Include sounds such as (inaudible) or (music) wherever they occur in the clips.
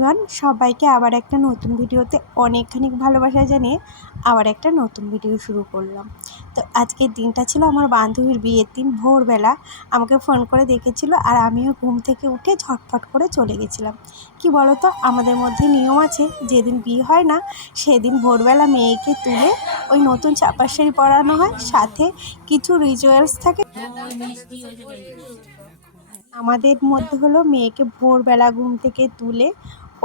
Everyone সবাইকে আবার একটা নতুন ভিডিওতে অনেকখানি ভালোবাসা জানিয়ে আবার একটা নতুন ভিডিও শুরু করলাম। তো আজকের দিনটা ছিল আমার বান্ধবীর বিয়ের দিন, ভোরবেলা। আমাকে ফোন করে দেখেছিল আর আমিও ঘুম থেকে উঠে ঝটফট করে চলে গেছিলাম। কি বলো তো আমাদের মধ্যে নিয়ম আছে, যেদিন বিয়ে হয় না, সেদিন ভোরবেলা মেয়েকে তুলে ওই নতুন চাপার পরানো হয়। সাথে কিছু রিচুয়ালস থাকে। আমাদের মধ্যে হলো মেয়েকে ভোরবেলা ঘুম থেকে তুলে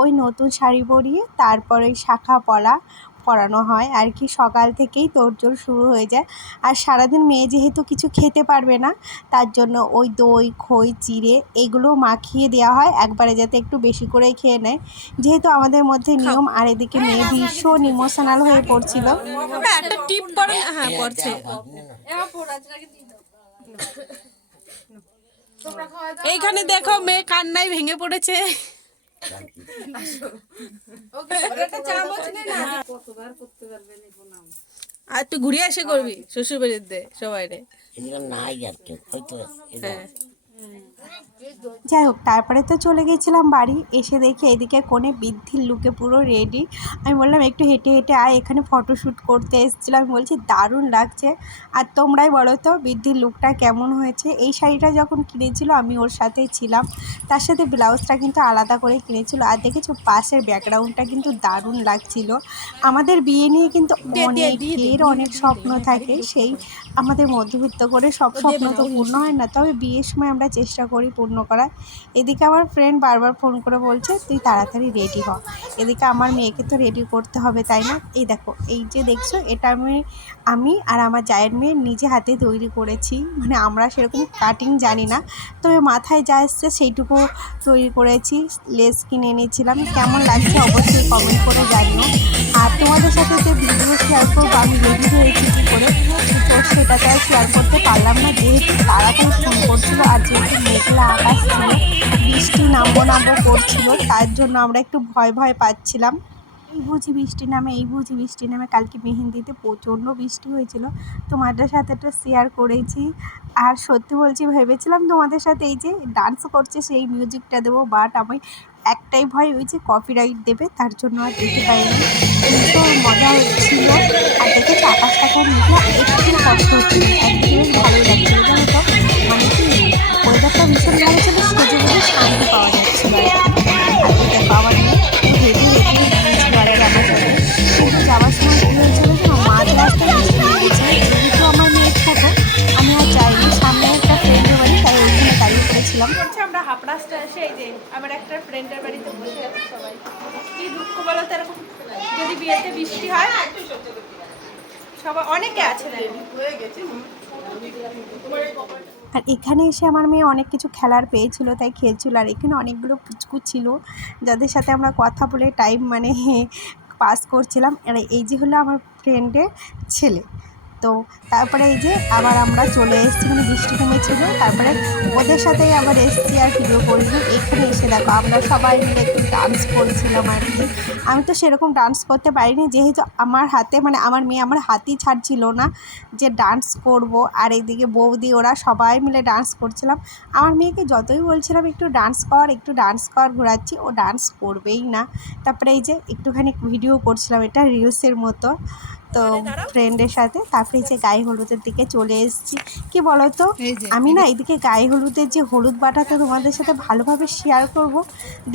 ওই নতুন শাড়ি পরিয়ে তারপরে শাখা পলা পরানো হয়। আর কি সকাল থেকেই তোড়জোড় শুরু হয়ে যায়। আর সারাদিন মেয়ে যেহেতু কিছু খেতে পারবে না তার জন্য ওই দই খই চিড়ে এগুলো মাখিয়ে দেওয়া হয়। একবারে যাতে একটু বেশি করেই খেয়ে নেয়। যেহেতু আমাদের মধ্যে নিয়ম আর এদিকে মেয়ে ভীষণ ইমোশনাল হয়ে পড়ছিল। একটা টিপ পড়ে হ্যাঁ পড়ছে। এইখানে দেখো মেয়ে কান্নায় ভেঙে পড়েছে। (laughs) আর তুই ঘুরে এসে করবি শ্বশুর বাড়িতে সবাই রে। নাই আর কেউ হয়তো হ্যাঁ। যাই হোক তারপরে তো চলে গেছিলাম বাড়ি। এসে দেখি এদিকে কোণে বৃদ্ধির লুকে পুরো রেডি আমি বললাম একটু হেঁটে হেঁটে আয় এখানে ফটোশ্যুট করতে এসেছিলাম। আমি বলছি দারুণ লাগছে। আর তোমরাই বলো তো বৃদ্ধির লুকটা কেমন হয়েছে? এই শাড়িটা যখন কিনেছিল আমি ওর সাথেই ছিলাম। তার সাথে ব্লাউজটা কিন্তু আলাদা করে কিনেছিল। আর দেখেছ পাশের ব্যাকগ্রাউন্ডটা কিন্তু দারুণ লাগছিল। আমাদের বিয়ে নিয়ে কিন্তু অনেকের অনেক স্বপ্ন থাকে। সেই আমাদের মধ্যবিত্ত করে সব স্বপ্ন তো পূর্ণ হয় না। তবে বিয়ের সময় আমরা চেষ্টা করি পূর্ণ করার এদিকে আমার ফ্রেন্ড বারবার ফোন করে বলছে, তুই তাড়াতাড়ি রেডি হ। এদিকে আমার মেয়েকে তো রেডি করতে হবে, তাই না? এই দেখো, এই যে দেখছ, এটা আমি আমি আর আমার জায়ের মেয়ে নিজে হাতে তৈরি করেছি। মানে আমরা সেরকম কাটিং জানি না, তবে মাথায় যা এসছে সেইটুকু তৈরি করেছি লেস কিনে এনেছিলাম। কেমন লাগছে অবশ্যই কমেন্ট করে জানিও। আর তোমাদের সাথে যে ভিডিও শেয়ার করব, আমি রেডি হয়েছি কী করে, তো সেটা তো আর শেয়ার করতে পারলাম না, যেহেতু তাড়াতাড়ি করছিল আর যেহেতু মেঘলা আকাশ ছিল, বৃষ্টি নামবো নামবো করছিল, তার জন্য আমরা একটু ভয় ভয় পাচ্ছিলাম। এই বুঝি বৃষ্টি নামে, এই বুঝি বৃষ্টি নামে, কালকে মেহেন্দিতে প্রচণ্ড বৃষ্টি হয়েছিল। তোমাদের সাথে একটা শেয়ার করেছি। আর সত্যি বলছি, ভেবেছিলাম তোমাদের সাথে এই যে ডান্স করছে, সেই মিউজিকটা দেবো বাট আমি একটাই ভয়, ওই যে কপিরাইট দেবে, তার জন্য আর দিতে পারিনি কিন্তু মজা হচ্ছিল। আর দেখেছি আকাশটাকে মেঘলা, একটু কষ্ট হচ্ছিল। একদিকে বেশ ভালোই পড়েছিলাম করছে আমরা হাফড়াসটা এসে এই যে আমার একটা ফ্রেন্ডের বাড়িতে বসে আছি সবাই। কি দুঃখ বলো তো এরকম? যদি বিয়েতে বৃষ্টি হয়? সবাই অনেকে আছে দেখো। আর এখানে এসে আমার মেয়ে অনেক কিছু খেলার পেয়েছিল তাই খেলছিল আর এখানে অনেকগুলো পুচকু ছিল যাদের সাথে আমরা কথা বলে টাইম মানে (laughs) পাস করছিলাম। আর এই যে হলো আমার ফ্রেন্ডের ছেলে। তো তারপরে এই যে আবার আমরা চলে এসেছি মানে বৃষ্টি কমেছিল তারপরে ওদের সাথেই আবার এসেছি আর ভিডিও করিনি এখানে এসে দেখো, আমরা সবাই মিলে একটু ডান্স করছিলাম আর কি। আমি তো সেরকম ডান্স করতে পারিনি, যেহেতু আমার হাতে মানে আমার মেয়ে আমার হাতই ছাড়ছিল না যে ডান্স করব। আর এইদিকে বৌদি, ওরা সবাই মিলে ডান্স করছিলাম। আমার মেয়েকে যতই বলছিলাম, একটু ডান্স কর, একটু ডান্স কর, ঘোরাচ্ছি। ও ডান্স করবেই না। তারপরে এই যে একটুখানি ভিডিও করছিলাম, এটা রিলসের মতো। তো ফ্রেন্ডের সাথে তারপরে যে গায়ে হলুদের দিকে চলে এসেছি। কি বলো তো আমি না এদিকে গায়ে হলুদের যে হলুদ বাটাটা তোমাদের সাথে ভালোভাবে শেয়ার করব।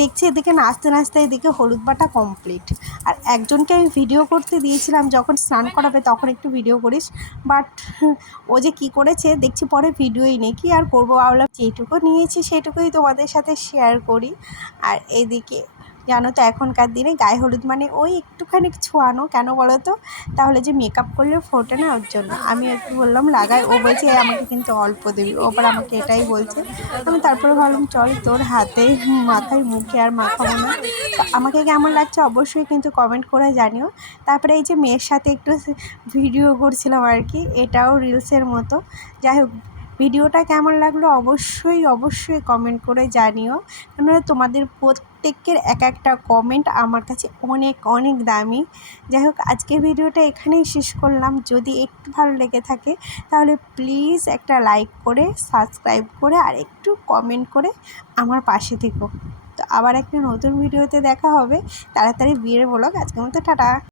দেখছি এদিকে নাচতে নাচতে এদিকে হলুদ বাটা কমপ্লিট আর একজনকে আমি ভিডিও করতে দিয়েছিলাম যখন স্নান করাবে তখন একটু ভিডিও করিস। বাট ও যে কি করেছে দেখছি পরে ভিডিওই নেই। কি আর করব? ভাবলাম যেটুকু নিয়েছি সেটুকুই তোমাদের সাথে শেয়ার করি। আর এদিকে জানো তো এখনকার দিনে গায়ে হলুদ মানে ওই একটুখানি ছোঁয়ানো, কেন বলো তো? তাহলে যে মেকআপ করলে ফোটে না ওর জন্য। আমি একটু বললাম, লাগাই। ও বলছে আমাকে কিন্তু অল্প দিবি। ওপর আমাকে এটাই বলছে। আমি তারপরে ভাবলাম, চল তোর হাতে, মাথায়, মুখে আর মাখাবো না। আমাকে কেমন লাগছে অবশ্যই কিন্তু কমেন্ট করে জানিও। তারপরে এই যে মেয়ের সাথে একটু ভিডিও করছিলাম আর কি, এটাও রিলসের মতো। যাই হোক ভিডিওটা কেমন লাগল অবশ্যই অবশ্যই কমেন্ট করে জানিও। কেননা তোমাদের প্রত্যেকের এক একটা কমেন্ট আমার কাছে অনেক অনেক দামি। যাই হোক আজকের ভিডিওটা এখানেই শেষ করলাম। যদি একটু ভালো লেগে থাকে, তাহলে প্লিজ একটা লাইক করে সাবস্ক্রাইব করে, আর একটু কমেন্ট করে আমার পাশে থেকো। তো আবার একটা নতুন ভিডিওতে দেখা হবে। তাড়াতাড়ি বিয়ের ব্লগ আজকের মতো, টাটা!